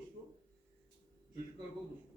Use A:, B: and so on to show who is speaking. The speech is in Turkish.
A: oluştu? Çocuklarda oluştu.